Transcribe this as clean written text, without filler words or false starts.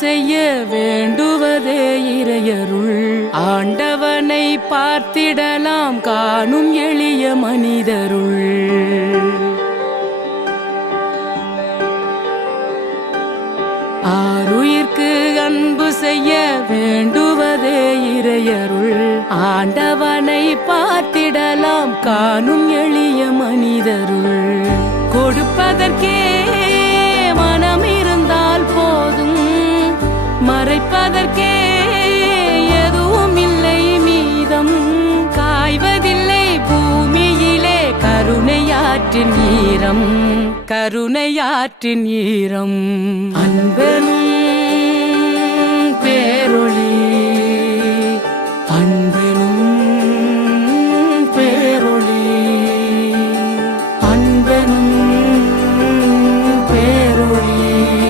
செய்ய வேண்டுவதே இறையருள். ஆண்டவனை பார்த்திடலாம் காணும் எளிய மனிதருள். ஆருயிர்க்கு அன்பு செய்ய வேண்டுவதே இறையருள். ஆண்டவனை பார்த்திடலாம் காணும் எளிய மனிதருள். கொடுப்பதற்கே மனம் இருந்தால் போதும், மறைப்பதற்கே எதுவும் இல்லை மீதம். காய்வதில்லை பூமியிலே கருணையாற்றின் ஈரம், கருணையாற்றின் ஈரம். அன்பே